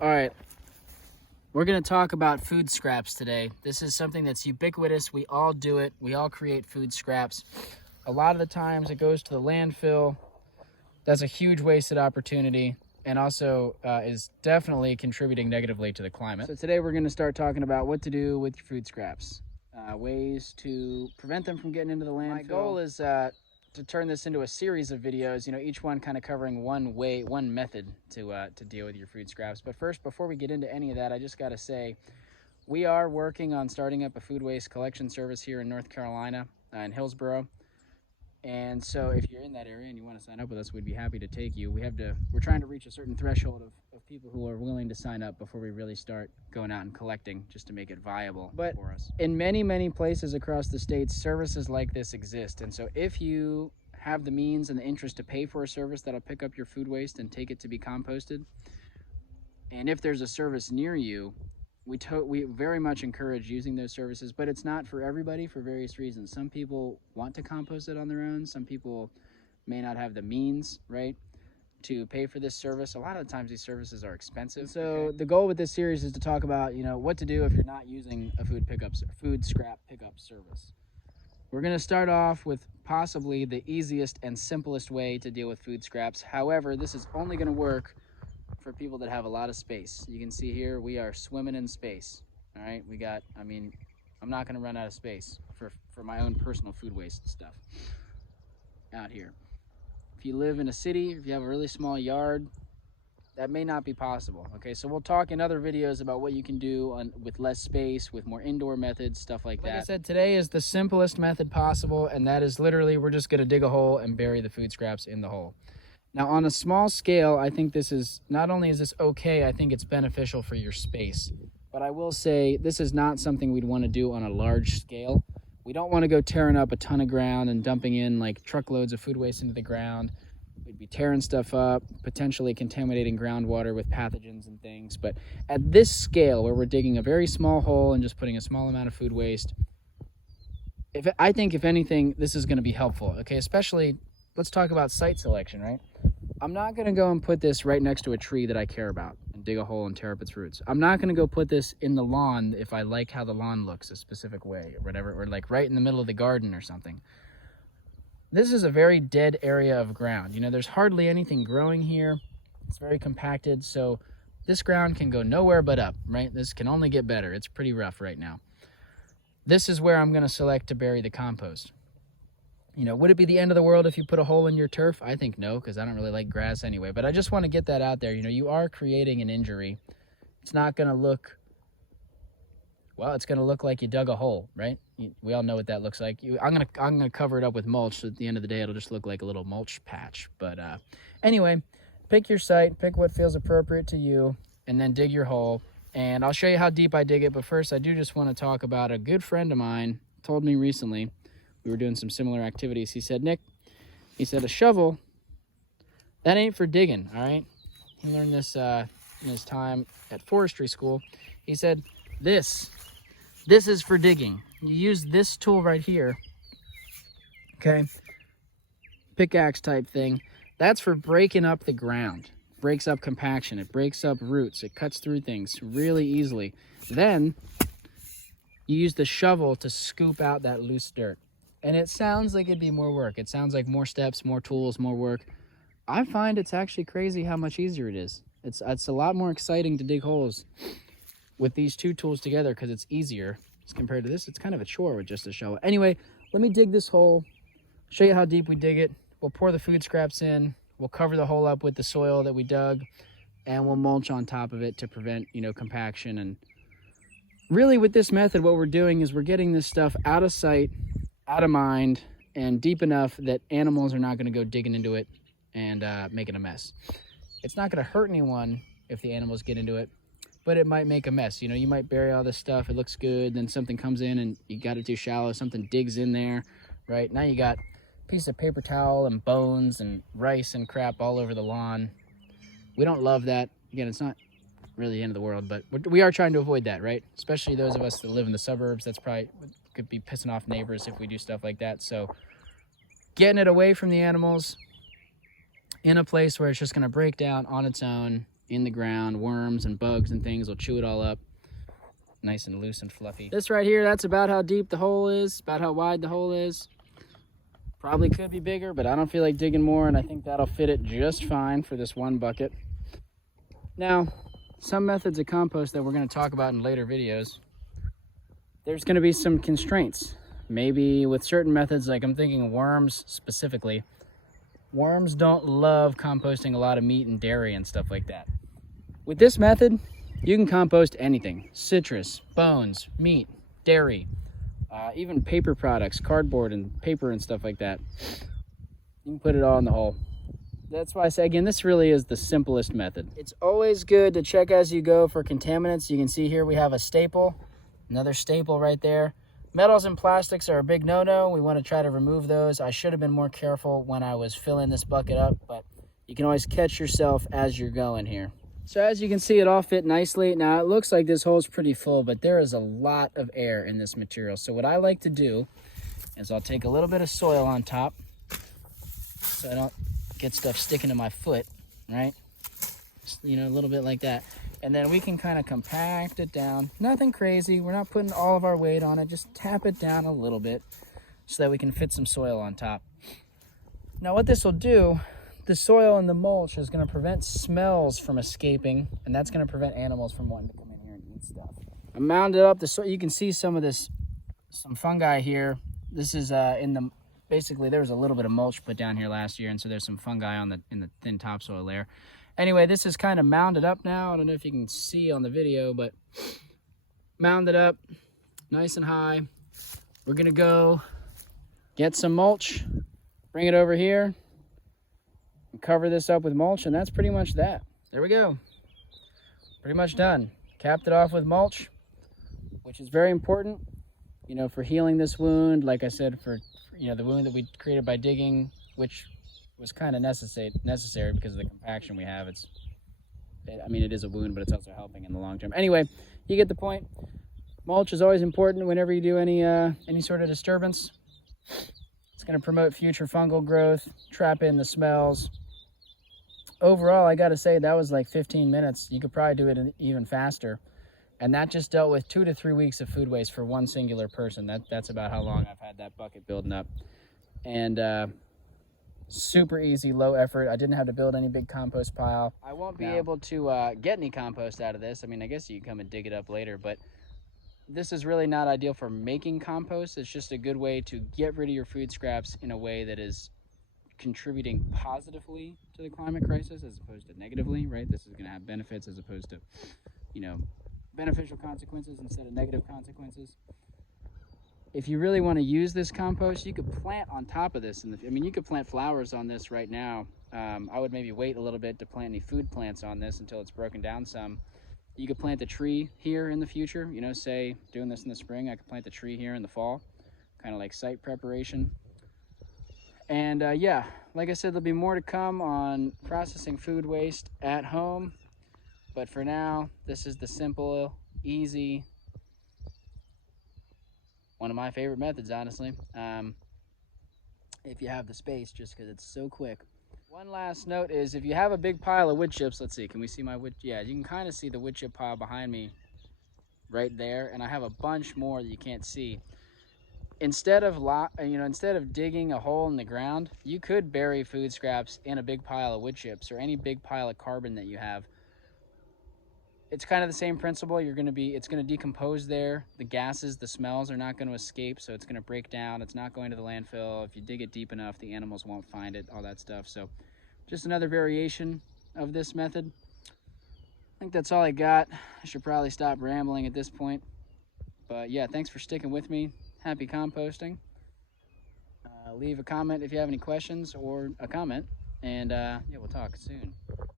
All right, we're going to talk about food scraps today. This is something that's ubiquitous. We all do it. We all create food scraps. A lot of the times it goes to the landfill. That's a huge wasted opportunity and also is definitely contributing negatively to the climate. So today we're going to start talking about what to do with your food scraps, ways to prevent them from getting into the landfill. My goal is to turn this into a series of videos, each one kind of covering one method to deal with your food scraps. But first, before we get into any of that, I just got to say, we are working on starting up a food waste collection service here in North Carolina, in Hillsborough. And so if you're in that area and you want to sign up with us, we'd be happy to take you. We're trying to reach a certain threshold of people who are willing to sign up before we really start going out and collecting, just to make it viable for us. In many, many places across the state, services like this exist. And so if you have the means and the interest to pay for a service that'll pick up your food waste and take it to be composted, and if there's a service near you, we very much encourage using those services, but it's not for everybody for various reasons. Some people want to compost it on their own. Some people may not have the means, right, to pay for this service. A lot of the times these services are expensive. So the goal with this series is to talk about, what to do if you're not using a food scrap pickup service. We're going to start off with possibly the easiest and simplest way to deal with food scraps. However, this is only going to work for people that have a lot of space. You can see here we are swimming in space. All right, I'm not going to run out of space for my own personal food waste stuff out here. If you live in a city, if you have a really small yard, that may not be possible. Okay, so we'll talk in other videos about what you can do with less space, with more indoor methods, stuff like that. Like I said, today is the simplest method possible, and that is literally we're just going to dig a hole and bury the food scraps in the hole. Now, on a small scale, I think this is, not only is this okay, I think it's beneficial for your space. But I will say, this is not something we'd want to do on a large scale. We don't want to go tearing up a ton of ground and dumping in like truckloads of food waste into the ground. We'd be tearing stuff up, potentially contaminating groundwater with pathogens and things. But at this scale, where we're digging a very small hole and just putting a small amount of food waste, I think if anything, this is going to be helpful. Okay, especially, let's talk about site selection, right? I'm not going to go and put this right next to a tree that I care about and dig a hole and tear up its roots. I'm not going to go put this in the lawn if I like how the lawn looks a specific way or whatever, or like right in the middle of the garden or something. This is a very dead area of ground. There's hardly anything growing here. It's very compacted, so this ground can go nowhere but up, right? This can only get better. It's pretty rough right now. This is where I'm going to select to bury the compost. Would it be the end of the world if you put a hole in your turf? I think no, because I don't really like grass anyway. But I just want to get that out there. You are creating an injury. It's not going to look, well, it's going to look like you dug a hole, right? We all know what that looks like. I'm gonna cover it up with mulch, so at the end of the day, it'll just look like a little mulch patch. But anyway, pick your site, pick what feels appropriate to you, and then dig your hole. And I'll show you how deep I dig it. But first, I do just want to talk about a good friend of mine told me recently. We were doing some similar activities. He said, Nick, a shovel, that ain't for digging, all right? He learned this in his time at forestry school. He said, this is for digging. You use this tool right here, okay? Pickaxe type thing. That's for breaking up the ground. Breaks up compaction. It breaks up roots. It cuts through things really easily. Then you use the shovel to scoop out that loose dirt. And it sounds like it'd be more work. It sounds like more steps, more tools, more work. I find it's actually crazy how much easier it is. It's a lot more exciting to dig holes with these two tools together because it's easier as compared to this. It's kind of a chore with just a shovel. Anyway, let me dig this hole, show you how deep we dig it. We'll pour the food scraps in. We'll cover the hole up with the soil that we dug, and we'll mulch on top of it to prevent, compaction. And really with this method, what we're doing is we're getting this stuff out of sight, out of mind, and deep enough that animals are not going to go digging into it and making a mess. It's not going to hurt anyone if the animals get into it, but it might make a mess. You might bury all this stuff, it looks good, then something comes in and you got it too shallow, something digs in there, right? Now you got a piece of paper towel and bones and rice and crap all over the lawn. We don't love that. Again, it's not really the end of the world, but we are trying to avoid that, right? Especially those of us that live in the suburbs. That's probably could be pissing off neighbors if we do stuff like that. So getting it away from the animals in a place where it's just going to break down on its own in the ground. Worms and bugs and things will chew it all up. Nice and loose and fluffy. This right here, that's about how deep the hole is, about how wide the hole is. Probably could be bigger, but I don't feel like digging more, and I think that'll fit it just fine for this one bucket. Now, some methods of compost that we're going to talk about in later videos, there's going to be some constraints. Maybe with certain methods, like I'm thinking worms specifically. Worms don't love composting a lot of meat and dairy and stuff like that. With this method, you can compost anything. Citrus, bones, meat, dairy, even paper products, cardboard and paper and stuff like that. You can put it all in the hole. That's why I say, again, this really is the simplest method. It's always good to check as you go for contaminants. You can see here we have a staple, another staple right there. Metals and plastics are a big no-no. We want to try to remove those. I should have been more careful when I was filling this bucket up, but you can always catch yourself as you're going here. So as you can see, it all fit nicely. Now it looks like this hole's pretty full, but there is a lot of air in this material. So what I like to do is I'll take a little bit of soil on top so I don't get stuff sticking to my foot, right? Just, you know, a little bit like that. And then we can kind of compact it down. Nothing crazy. We're not putting all of our weight on it. Just tap it down a little bit so that we can fit some soil on top. Now what this will do, the soil and the mulch is going to prevent smells from escaping, and that's going to prevent animals from wanting to come in here and eat stuff. I mounded up the soil. You can see some of this, some fungi here. This is basically there was a little bit of mulch put down here last year, and so there's some fungi in the thin topsoil layer. Anyway, this is kind of mounded up now. I don't know if you can see on the video, but mounded up nice and high. We're gonna go get some mulch, bring it over here, and cover this up with mulch, and that's pretty much that. There we go. Pretty much done. Capped it off with mulch, which is very important, you know, for healing this wound. Like I said, for you know, the wound that we created by digging, which was kind of necessary because of the compaction we have. I mean, it is a wound, but it's also helping in the long term. Anyway, you get the point. Mulch is always important whenever you do any sort of disturbance. It's going to promote future fungal growth, trap in the smells. Overall, I got to say that was like 15 minutes. You could probably do it even faster. And that just dealt with 2 to 3 weeks of food waste for one singular person. That's about how long I've had that bucket building up. And super easy, low effort. I didn't have to build any big compost pile. I won't be able to get any compost out of this. I mean, I guess you can come and dig it up later, but this is really not ideal for making compost. It's just a good way to get rid of your food scraps in a way that is contributing positively to the climate crisis as opposed to negatively, right? This is going to have benefits as opposed to, you know, beneficial consequences instead of negative consequences. If you really want to use this compost, you could plant on top of this. I mean, you could plant flowers on this right now. I would maybe wait a little bit to plant any food plants on this until it's broken down some. You could plant a tree here in the future. You know, say doing this in the spring, I could plant the tree here in the fall, kind of like site preparation. And yeah, like I said, there'll be more to come on processing food waste at home. But for now, this is the simple, easy, one of my favorite methods, honestly, if you have the space, just because it's so quick. One last note is if you have a big pile of wood chips, let's see, can we see my wood? Yeah, you can kind of see the wood chip pile behind me right there, and I have a bunch more that you can't see. Instead of digging a hole in the ground, you could bury food scraps in a big pile of wood chips or any big pile of carbon that you have. It's kind of the same principle. It's going to decompose there. The gases, the smells are not going to escape, so it's going to break down. It's not going to the landfill. If you dig it deep enough, the animals won't find it, all that stuff. So just another variation of this method. I think that's all I got. I should probably stop rambling at this point. But yeah, thanks for sticking with me. Happy composting. Leave a comment if you have any questions or a comment. And yeah, we'll talk soon.